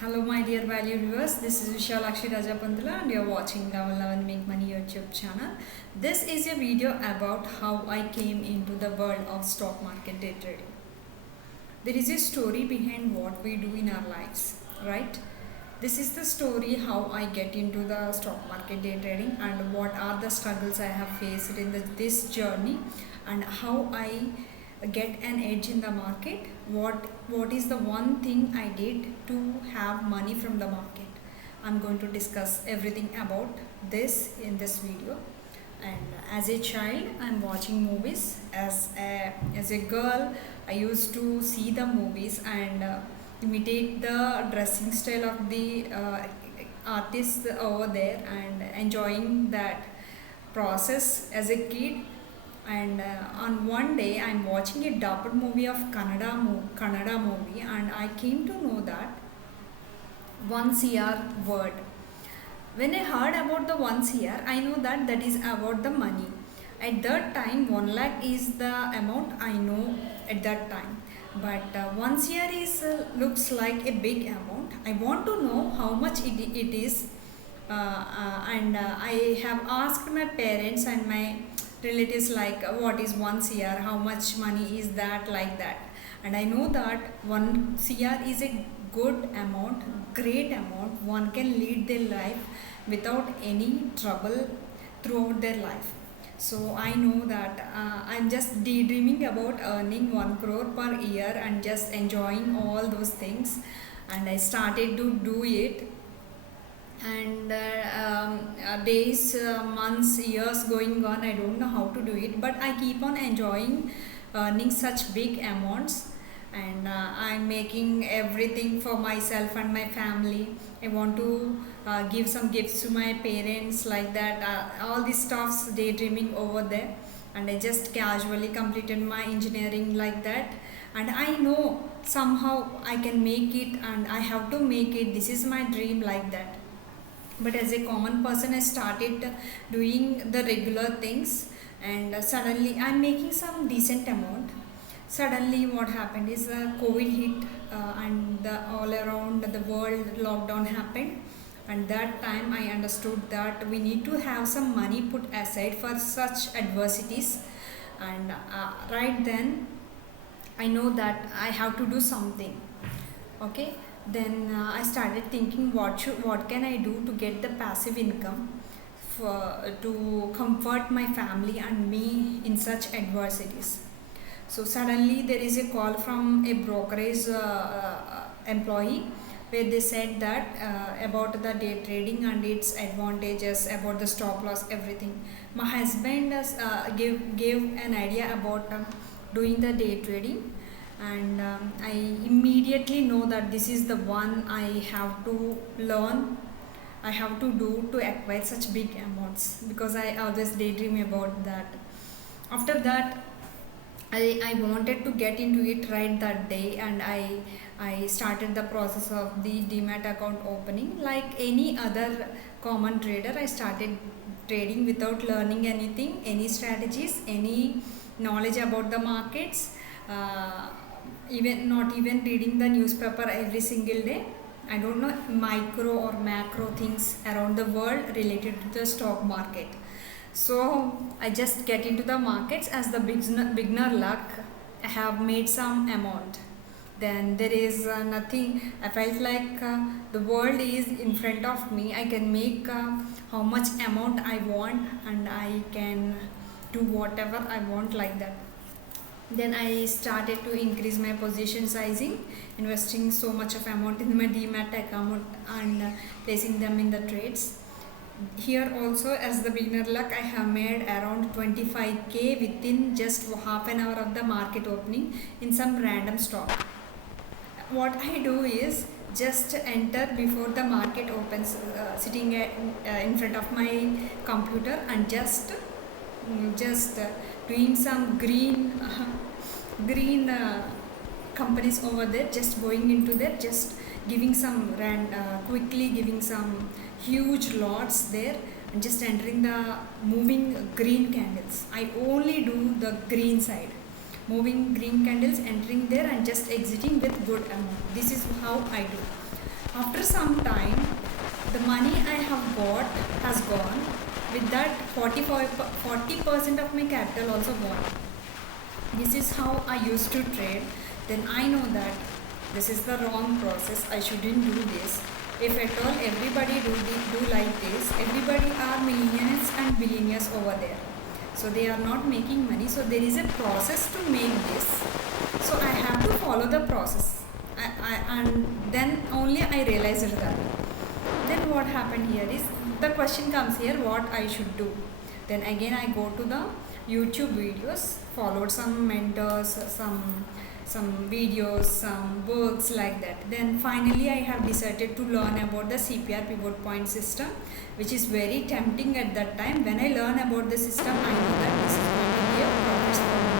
Hello, my dear valued viewers. This is Vishalakshi Rajapantala, and you're watching Level 11 Make Money YouTube channel. This is a video about how I came into the world of stock market day trading. There is a story behind what we do in our lives, right? This is the story how I get into the stock market day trading and what are the struggles I have faced in this journey and how I get an edge in the market. What is the one thing I did to have money from the market? I'm going to discuss everything about this in this video. And as a child, I'm watching movies. As a girl, I used to see the movies and imitate the dressing style of the artists over there and enjoying that process as a kid. And on one day, I'm watching a dubbed movie of Kannada movie, and I came to know that 1 CR word. When I heard about the 1 CR, I know that that is about the money. At that time, 1 lakh is the amount I know at that time. But 1 CR is looks like a big amount. I want to know how much it is, and I have asked my parents and my relatives like what is 1 CR, how much money is that, like that. And I know that 1 CR is a good amount, great amount. One can lead their life without any trouble throughout their life. So I know that I'm just daydreaming about earning 1 crore per year and just enjoying all those things. And I started to do it, and days, months, years going on, I don't know how to do it, but I keep on enjoying earning such big amounts. And I'm making everything for myself and my family. I want to give some gifts to my parents, like that, all these stuffs daydreaming over there. And I just casually completed my engineering, like that. And I know somehow I can make it, and I have to make it, this is my dream, like that. But as a common person, I started doing the regular things, and suddenly I'm making some decent amount. Suddenly what happened is COVID hit, and all around the world lockdown happened. And that time I understood that we need to have some money put aside for such adversities. And right then I know that I have to do something. Okay, then I started thinking what can I do to get the passive income for to comfort my family and me in such adversities. So suddenly there is a call from a brokerage employee, where they said that about the day trading and its advantages, about the stop loss, everything. My husband has, gave an idea about doing the day trading, and I immediately know that this is the one I have to learn, I have to do to acquire such big amounts, because I always daydream about that. After that, I wanted to get into it right that day, and I started the process of the demat account opening. Like any other common trader, I started trading without learning anything, any strategies, any knowledge about the markets, uh, even not even reading the newspaper every single day. I don't know micro or macro things around the world related to the stock market. So I just get into the markets as the beginner luck. I have made some amount. Then there is nothing. I felt like the world is in front of me. I can make how much amount I want, and I can do whatever I want, like that. Then I started to increase my position sizing, investing so much of amount in my demat account and placing them in the trades. Here also, as the beginner luck, I have made around 25k within just half an hour of the market opening in some random stock. What I do is just enter before the market opens, sitting in front of my computer, and just doing some green companies over there, just going into there, just giving some quickly giving some huge lots there, and just entering the moving green candles. I only do the green side, moving green candles, entering there and just exiting with good amount. This is how I do. After some time, the money I have got has gone. With that, 40% of my capital also gone. This is how I used to trade. Then I know that this is the wrong process. I shouldn't do this. If at all everybody do like this, everybody are millionaires and billionaires over there. So they are not making money. So there is a process to make this. So I have to follow the process. And then only I realized that. Then what happened here is the question comes here, what I should do. Then again I go to the YouTube videos, followed some mentors, some videos, some books like that. Then finally I have decided to learn about the CPR pivot point system, which is very tempting at that time. When I learn about the system, I know that this is going to be a profit for me.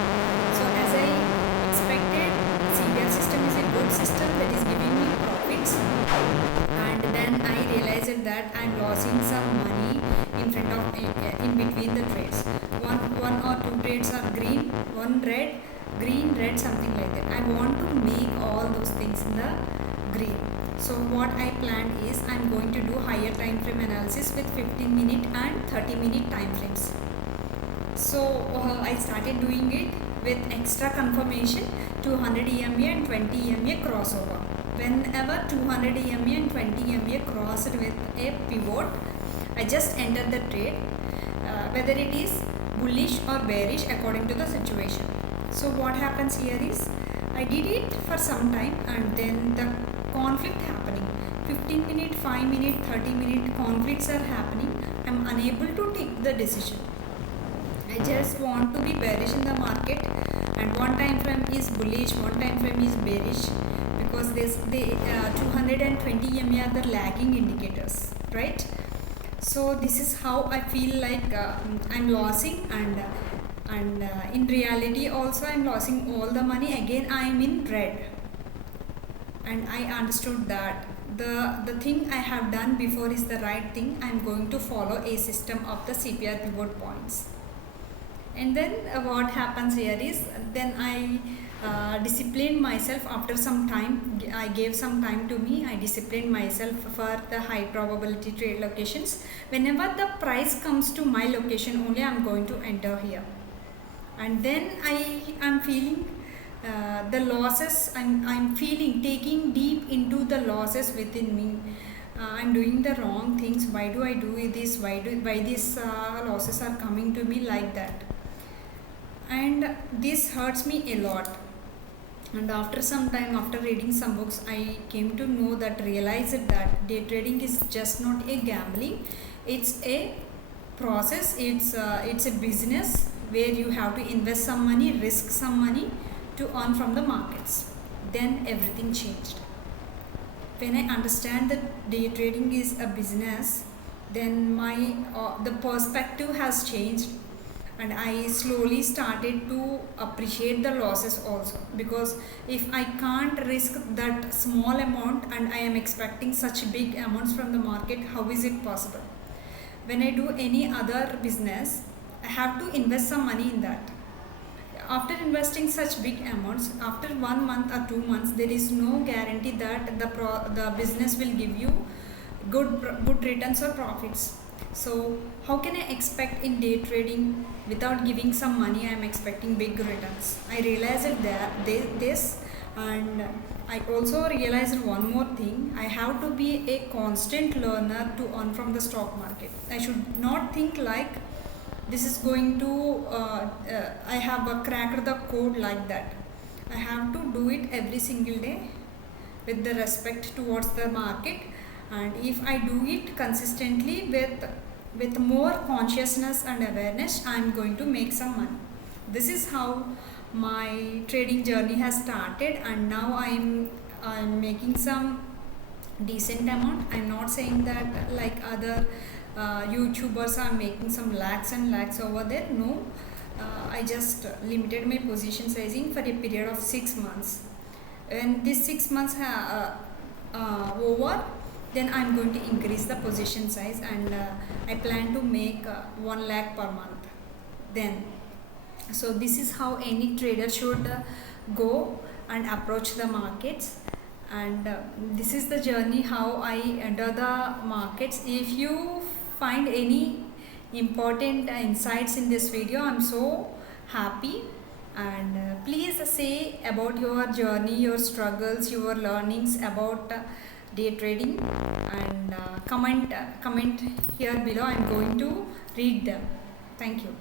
So as I expected, CPR system is a good system that is giving me profits. And then I realized that I am losing some money in between the trades. One or two trades are green, one red, green, red, something like that. I want to make all those things in the green. So what I planned is I am going to do higher time frame analysis with 15-minute and 30-minute time frames. So I started doing it with extra confirmation, 200 EMA and 20 EMA crossover. Whenever 200 EMA and 20 EMA crossed with a pivot, I just enter the trade, whether it is bullish or bearish according to the situation. So what happens here is I did it for some time, and then the conflict happening, 15-minute, 5-minute, 30-minute conflicts are happening. I am unable to take the decision. I just want to be bearish in the market, and one time frame is bullish, one time frame is bearish, because the 220 EMA are the lagging indicators, right? So this is how I feel like I'm losing, and in reality also I'm losing all the money. Again I am in red, and I understood that the thing I have done before is the right thing. I'm going to follow a system of the CPR pivot points. And then what happens here is, then I disciplined myself after some time. I gave some time to me. I disciplined myself for the high probability trade locations. Whenever the price comes to my location, only I'm going to enter here. And then I am feeling the losses. I'm feeling, taking deep into the losses within me. I'm doing the wrong things. Why do I do this? Why these losses are coming to me like that? And this hurts me a lot. And after some time, after reading some books, I came to know that, realized that day trading is just not a gambling. It's a process. It's a business where you have to invest some money, risk some money to earn from the markets. Then everything changed. When I understand that day trading is a business, then my the perspective has changed, and I slowly started to appreciate the losses also, because if I can't risk that small amount and I am expecting such big amounts from the market, how is it possible? When I do any other business, I have to invest some money in that. After investing such big amounts, after 1 month or 2 months, there is no guarantee that the business will give you good returns or profits. So how can I expect in day trading without giving some money? I am expecting big returns. I realized that this, and I also realized one more thing. I have to be a constant learner to earn from the stock market. I should not think like this is going to I have cracked the code like that. I have to do it every single day with the respect towards the market. And if I do it consistently with more consciousness and awareness, I am going to make some money. This is how my trading journey has started, and now I'm making some decent amount. I'm not saying that like other YouTubers are making some lakhs and lakhs over there. No, I just limited my position sizing for a period of 6 months. When this 6 months over, then I'm going to increase the position size, and I plan to make 1 lakh per month. Then, so this is how any trader should go and approach the markets. and this is the journey how I enter the markets. If you find any important insights in this video, I'm so happy. And please say about your journey, your struggles, your learnings about day trading, and comment here below. I'm going to read them. Thank you.